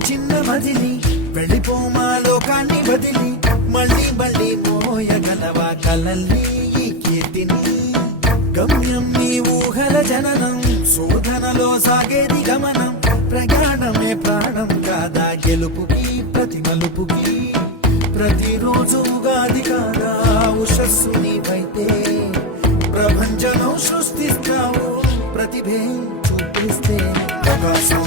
చిన్న మదిలి వెళ్ళిపోమా లోకాన్ని వదిలి మళ్ళీ మళ్ళీ మోయగలవా కలల్ని ఈ కీర్తిని గమ్యం నీ ఊహల జననం శోధనలో సాగేది గమనం ప్రయాణమే ప్రాణం కాదా గెలుపుకి ప్రతి మలుపుకి ప్రతిరోజు ఉగాది కాదా ఉషస్సు నీవైతే ప్రపంచం సృష్టిస్తావు ప్రతిభే చూపిస్తే ఆకాశం